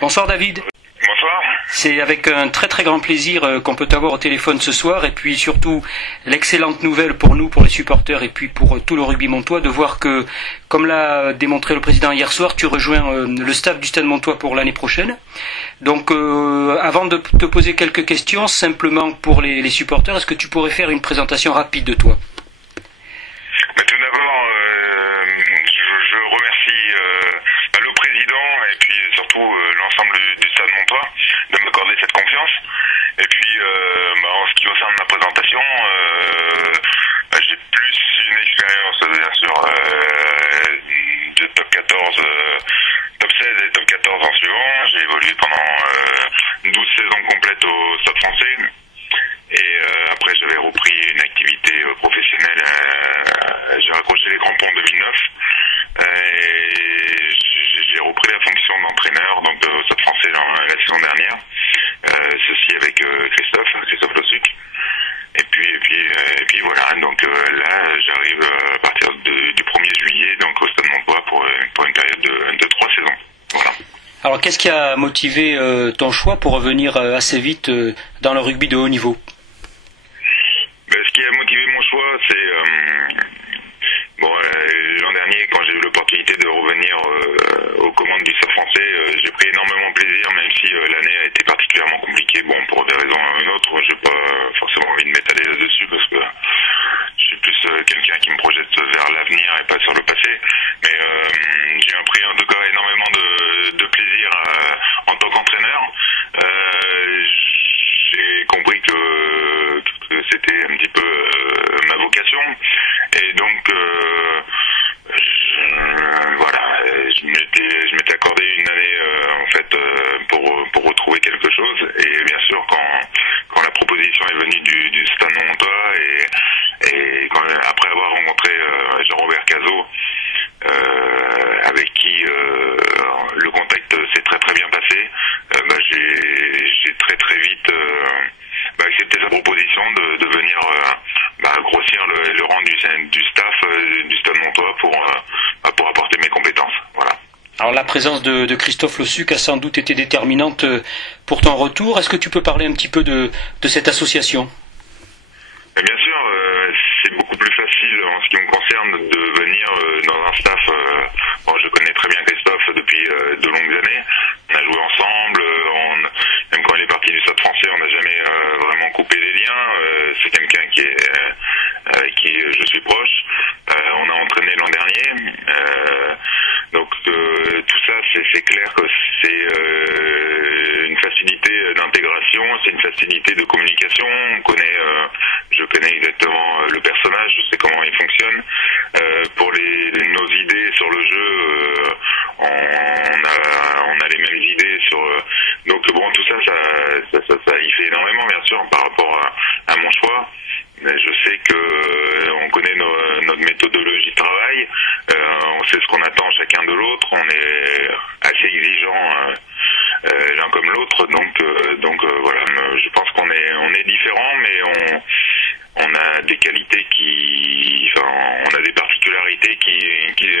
Bonsoir David. Bonsoir. C'est avec un très très grand plaisir qu'on peut t'avoir au téléphone ce soir et puis surtout l'excellente nouvelle pour nous, pour les supporters et puis pour tout le rugby montois de voir que, comme l'a démontré le président hier soir, tu rejoins le staff du Stade Montois pour l'année prochaine. Donc avant de te poser quelques questions, simplement pour les supporters, est-ce que tu pourrais faire une présentation rapide de toi? Tout d'abord, je remercie le président et puis surtout l'ensemble du Stade Montois de m'accorder cette confiance. Et puis, en ce qui concerne ma présentation, j'ai plus une expérience, bien sûr, de top 14, top 16 et top 14 en suivant. J'ai évolué pendant 12 saisons complètes au Stade français. Et après, j'avais repris une activité professionnelle. J'ai raccroché les crampons en 2009. Et j'ai repris la fonction d'entraîneur donc au Stade français la saison dernière. Ceci avec Christophe Lossuc. Et puis voilà. Donc là, j'arrive à partir du 1er juillet donc au Stade Montois pour une période de 3 saisons. Voilà. Alors qu'est-ce qui a motivé ton choix pour revenir assez vite dans le rugby de haut niveau? Ce qui a motivé mon choix, c'est l'an dernier, quand j'ai eu l'opportunité de revenir aux commandes du Stade français, j'ai pris énormément plaisir, même si l'année a été particulièrement compliquée. Bon, pour des raisons ou une autre, j'ai pas forcément envie de m'étaler là-dessus parce que je suis plus quelqu'un qui me projette vers l'avenir et pas sur le passé. Mais j'ai pris en tout cas énormément de plaisir en tant qu'entraîneur. J'ai compris que c'était un petit peu ma vocation et donc je m'étais accordé une année en fait pour retrouver quelque chose et bien sûr quand la proposition est venue du Stade Montois et après avoir rencontré Jean-Robert Cazot avec qui le contact s'est très très bien passé, j'ai très vite accepté sa proposition de venir grossir le rang du staff du Stade Montois pour apporter mes compétences. Voilà. Alors la présence de Christophe Lossuc a sans doute été déterminante pour ton retour. Est-ce que tu peux parler un petit peu de cette association? Bien sûr, c'est beaucoup plus facile en ce qui me concerne de venir dans un staff. Je connais très bien Christophe depuis de longues années. On a joué ensemble. Même quand il est parti du Stade français, on n'a jamais vraiment coupé les liens. C'est quelqu'un qui je suis proche. On a entraîné l'an dernier. Donc tout ça, c'est clair que c'est une facilité d'intégration, c'est une facilité de communication. Je connais exactement le personnage, je sais comment il fonctionne. Pour nos idées sur le jeu, on a les mêmes idées sur. Donc bon, tout ça y fait énormément, bien sûr, par rapport à mon choix. Mais je sais que on connaît notre méthodologie de travail, on sait ce qu'on attend chacun de l'autre, on est assez exigeant l'un comme l'autre, donc voilà, je pense qu'on est différents, mais on a des qualités on a des particularités qui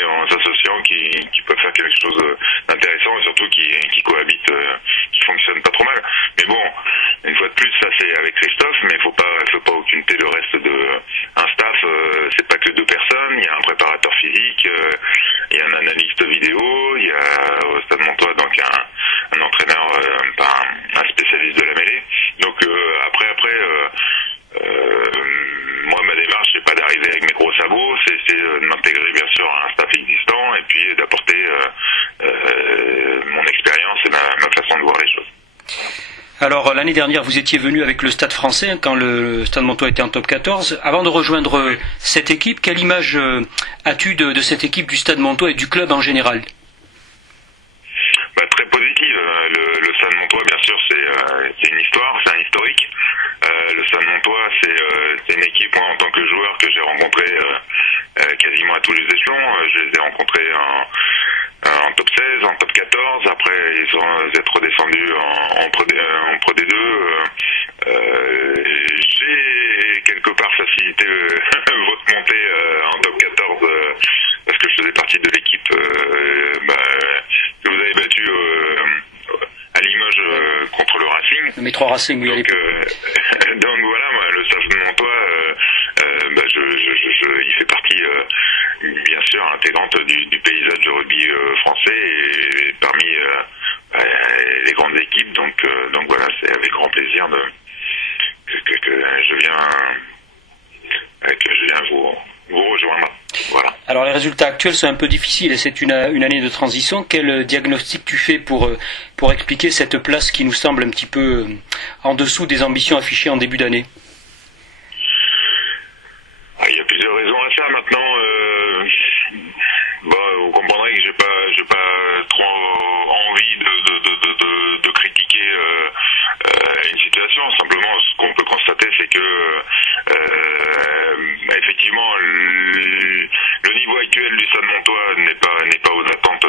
en s'associant, qui peuvent faire quelque chose d'intéressant et surtout qui cohabitent, qui fonctionnent pas trop mal. Mais bon, une fois de plus, ça c'est avec Christophe, mais il faut pas occulter le reste un staff. C'est pas que 2 personnes. Il y a un préparateur physique, il y a un analyste vidéo, il y a au Stade Montois donc un entraîneur, un spécialiste de la mêlée. Donc après. Moi, ma démarche, c'est pas d'arriver avec mes gros sabots, c'est de m'intégrer bien sûr à un staff existant et puis d'apporter mon expérience et ma façon de voir les choses. Alors l'année dernière, vous étiez venu avec le Stade français quand le Stade Montois était en top 14. Avant de rejoindre cette équipe, quelle image as-tu de cette équipe du Stade Montois et du club en général? Très positive. Le Stade Montois, bien sûr, c'est une histoire, c'est un historique. Le Stade Montois, c'est une équipe, moi, en tant que joueur, que j'ai rencontré quasiment à tous les échelons. Je les ai rencontrés en top 16, en top 14. Après, ils sont redescendus en Pro D2. J'ai quelque part facilité votre montée en top 14 parce que je faisais partie de l'équipe que vous avez battue Le métro Racing, oui, à l'époque. Donc voilà, moi, le Stade Montois, il fait partie, bien sûr, intégrante du paysage de rugby français et parmi les grandes équipes. Donc voilà, c'est avec grand plaisir que je viens vous rejoindre. Voilà. Alors les résultats actuels sont un peu difficiles et c'est une année de transition. Quel diagnostic tu fais pour expliquer cette place qui nous semble un petit peu en dessous des ambitions affichées en début d'année? Il y a plusieurs raisons à ça. Maintenant, vous comprendrez que j'ai pas trop envie de critiquer une situation. Simplement, ce qu'on peut constater, c'est que effectivement, le niveau actuel du Stade Montois n'est pas aux attentes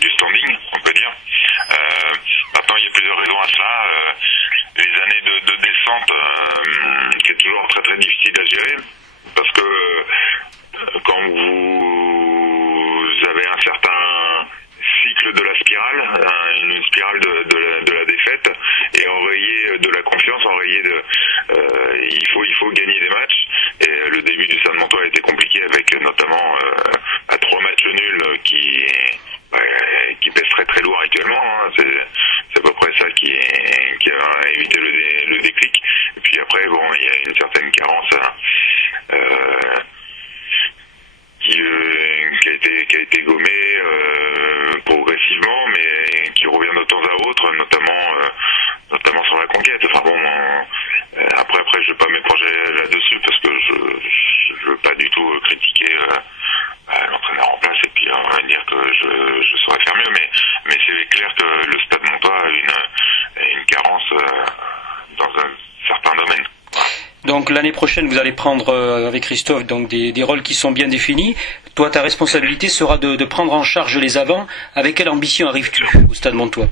du standing, on peut dire. Maintenant, il y a plusieurs raisons à cela. Les années de descente, qui est toujours très très difficile à gérer, parce que quand vous avez un certain cycle de la spirale, une spirale de la défaite, et enrayer de la confiance, il faut gagner des matchs. Et le début du Stade Montois a été compliqué avec notamment 3 matchs nuls qui pèsent très très lourd actuellement. C'est à peu près ça qui a évité le déclic. Et puis après, il y a une certaine carence qui a été gommée progressivement, mais qui revient de temps à autre, notamment sur la conquête. Enfin bon, après je vais pas m'éponger là-dessus parce que je veux pas du tout critiquer l'entraîneur en place et puis dire que je saurais faire mieux, mais c'est clair que le Stade Montois a une carence dans un certain domaine. Donc l'année prochaine, vous allez prendre avec Christophe donc des rôles qui sont bien définis. Toi, ta responsabilité sera de prendre en charge les avants. Avec quelle ambition arrives-tu au Stade Montois?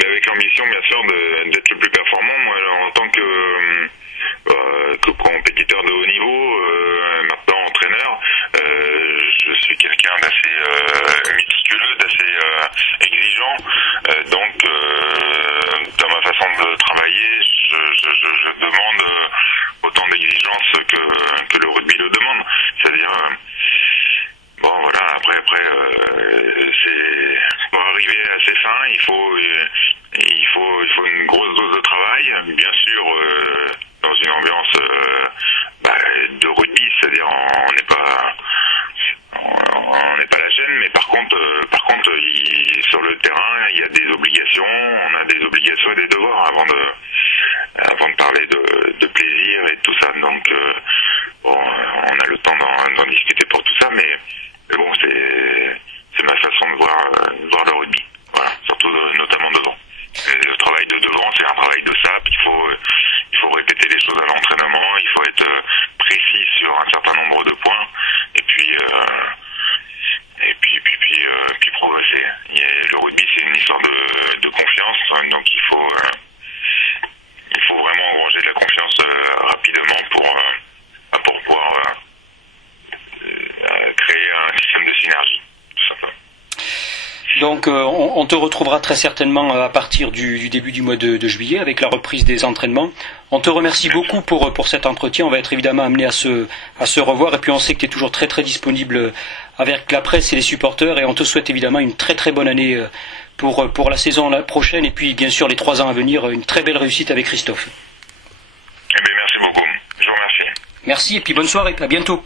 Avec l'ambition, bien sûr, d'être le plus performant. Moi, en tant que compétiteur de haut niveau, maintenant entraîneur, je suis quelqu'un d'assez méticuleux, d'assez exigeant. Donc, dans ma façon de travailler, je demande autant d'exigence que le rugby le demande. C'est-à-dire, après, c'est pour arriver à ses fins, il faut une grosse dose de travail, bien sûr, dans une ambiance de rugby, c'est-à-dire on n'est pas la gêne, mais par contre, sur le terrain, il y a des obligations, on a des obligations et des devoirs avant de parler de plaisir et tout ça. Donc, on a le temps d'en discuter pour tout ça, mais bon, c'est ma façon de voir le rugby. Voilà, surtout notamment devant. Le travail de devant, c'est un travail de sap. Il faut répéter les choses à l'entraînement. Il faut être précis sur un certain nombre de points. Et puis progresser. Le rugby, c'est une histoire de confiance. Donc il faut vraiment engranger de la confiance rapidement pour pouvoir créer un système de synergie, tout simplement. Donc on te retrouvera très certainement à partir du début du mois de juillet avec la reprise des entraînements. On te remercie beaucoup pour cet entretien. On va être évidemment amené à se revoir et puis on sait que tu es toujours très très disponible avec la presse et les supporters et on te souhaite évidemment une très très bonne année pour la saison prochaine et puis bien sûr les 3 ans à venir, une très belle réussite avec Christophe. Merci beaucoup, je vous remercie. Merci et puis bonne soirée, à bientôt.